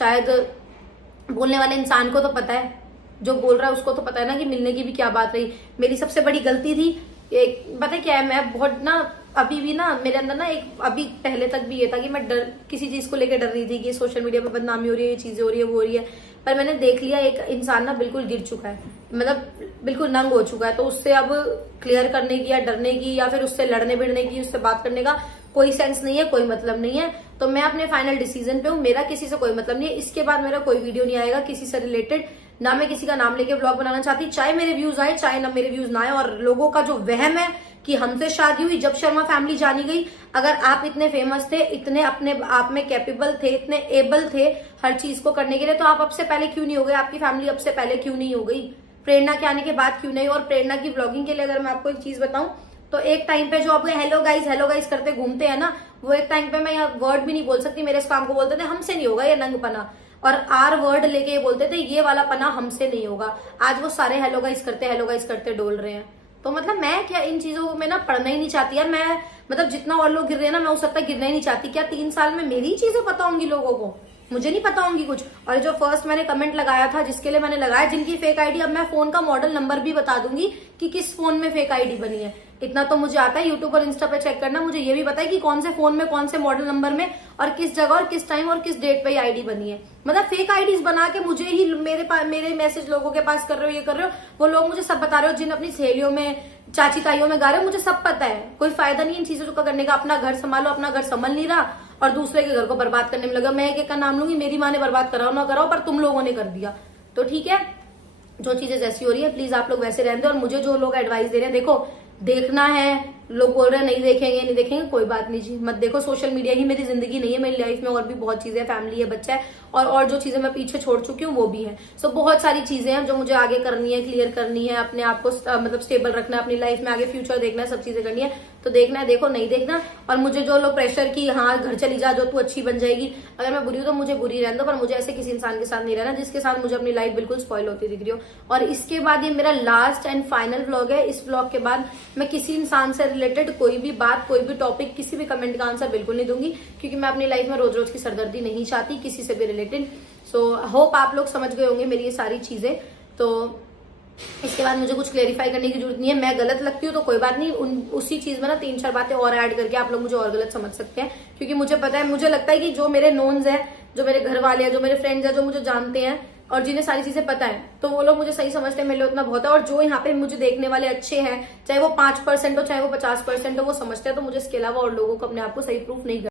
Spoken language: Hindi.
शायद बोलने वाले इंसान को तो पता है, जो बोल रहा है उसको तो पता है ना कि मिलने की भी क्या बात रही। मेरी सबसे बड़ी गलती थी एक, पता है क्या है, मैं बहुत ना अभी भी ना मेरे अंदर ना एक, अभी पहले तक भी ये था कि मैं किसी चीज को लेकर डर रही थी कि सोशल मीडिया पे बदनामी हो रही है, ये चीजें हो रही है, वो हो रही है। पर मैंने देख लिया एक इंसान ना बिल्कुल गिर चुका है, मतलब बिल्कुल नंग हो चुका है, तो उससे अब क्लियर करने की या डरने की या फिर उससे लड़ने भिड़ने की, उससे बात करने का कोई सेंस नहीं है, कोई मतलब नहीं है। तो मैं अपने फाइनल डिसीजन पे हूँ, मेरा किसी से कोई मतलब नहीं है। इसके बाद मेरा कोई वीडियो नहीं आएगा किसी से रिलेटेड, ना मैं किसी का नाम लेके व्लॉग बनाना चाहती, चाहे मेरे व्यूज आए चाहे ना मेरे व्यूज ना आए। और लोगों का जो वहम है कि हमसे शादी हुई जब शर्मा फैमिली जानी गई, अगर आप इतने फेमस थे, इतने अपने आप में कैपेबल थे, इतने एबल थे हर चीज को करने के लिए, तो आप अब से पहले क्यों नहीं हो गए? आपकी फैमिली अब से पहले क्यों नहीं हो गई? प्रेरणा के आने के बाद क्यों नहीं? और प्रेरणा की व्लॉगिंग के लिए अगर मैं आपको एक चीज बताऊं, तो एक टाइम पे जो आप हेलो गाइस करते घूमते हैं ना, वो एक टाइम पे मैं यहाँ वर्ड भी नहीं बोल सकती, मेरे इस काम को बोलते थे हमसे नहीं होगा ये नंगपना, और आर वर्ड लेके ये बोलते थे ये वाला पना हमसे नहीं होगा। आज वो सारे हेलो गाइस करते डोल रहे हैं। तो मतलब मैं क्या इन चीजों को मैं ना पढ़ना ही नहीं चाहती यार। मैं मतलब जितना और लोग गिर रहे हैं ना, मैं उस हद तक गिरना ही नहीं चाहती। क्या 3 साल में मेरी चीजें पता होंगी लोगों को? मुझे नहीं पता होंगी कुछ। और जो फर्स्ट मैंने कमेंट लगाया था, जिसके लिए मैंने लगाया, जिनकी फेक आईडी, अब मैं फोन का मॉडल नंबर भी बता दूंगी कि किस फोन में फेक आईडी बनी है। इतना तो मुझे आता है, यूट्यूब और इंस्टा पे चेक करना। मुझे ये भी पता है कि कौन से फोन में, कौन से मॉडल नंबर में, और किस जगह और किस टाइम और किस डेट पे ये आईडी बनी है। मतलब फेक आईडीज बना के मुझे ही मेरे मैसेज लोगों के पास कर रहे हो, ये कर रहे हो, वो लोग मुझे सब बता रहे हो, जिन अपनी सहेलियों में, चाची ताइयों में गा रहे हो, मुझे सब पता है। कोई फायदा नहीं इन चीजों का करने का। अपना घर संभालो, अपना घर संभल नहीं रहा और दूसरे के घर को बर्बाद करने में लगा। मैं एक का नाम लूंगी, मेरी माँ ने बर्बाद कराओ ना कराओ, पर तुम लोगों ने कर दिया। तो ठीक है, जो चीजें जैसी हो रही है प्लीज आप लोग वैसे रहने दो। और मुझे जो लोग एडवाइस दे रहे हैं, देखो देखना है, लोग बोल रहे हैं नहीं देखेंगे, कोई बात नहीं जी, मत देखो। सोशल मीडिया ही मेरी जिंदगी नहीं है, मेरी लाइफ में और भी बहुत चीजें, फैमिली है, बच्चा है, और जो चीजें मैं पीछे छोड़ चुकी हूँ वो भी है। सो बहुत सारी चीजें हैं जो मुझे आगे करनी है, क्लियर करनी है, अपने आप को मतलब स्टेबल रखना है, अपनी लाइफ में आगे फ्यूचर देखना है, सब चीजें करनी है। तो देखना है देखो, नहीं देखना। और मुझे जो लोग प्रेशर की हाँ घर चली जा, जो तू अच्छी बन जाएगी, अगर मैं बुरी हूँ तो मुझे बुरी रहने दो, पर मुझे ऐसे किसी इंसान के साथ नहीं रहना जिसके साथ मुझे अपनी लाइफ बिल्कुल स्पॉइल होती दिख रही हो। और इसके बाद ये मेरा लास्ट एंड फाइनल व्लॉग है। इस व्लॉग के बाद मैं किसी इंसान से रिलेटेड कोई भी बात, कोई भी टॉपिक, किसी भी कमेंट का आंसर बिल्कुल नहीं दूंगी, क्योंकि मैं अपनी लाइफ में रोज रोज की सरदर्दी नहीं चाहती किसी से भी रिलेटेड। सो होप आप लोग समझ गए होंगे मेरी ये सारी चीजें। तो इसके बाद मुझे कुछ क्लेरिफाई करने की जरूरत नहीं है। मैं गलत लगती हूँ तो कोई बात नहीं, उसी चीज में ना 3-4 बातें और ऐड करके आप लोग मुझे और गलत समझ सकते हैं, क्योंकि मुझे पता है, मुझे लगता है कि जो मेरे नोन्स है, जो मेरे घर वाले हैं, जो मेरे फ्रेंड्स हैं, जो मुझे जानते हैं और जिन्हें सारी चीजें पता है, तो वो लोग मुझे सही समझते हैं, मेरे लिए उतना बहुत है। और जो यहाँ पे मुझे देखने वाले अच्छे हैं, चाहे वो 5% हो चाहे वो 50% हो, वो समझते हैं। तो मुझे इसके अलावा और लोगों को अपने आप को सही प्रूफ नहीं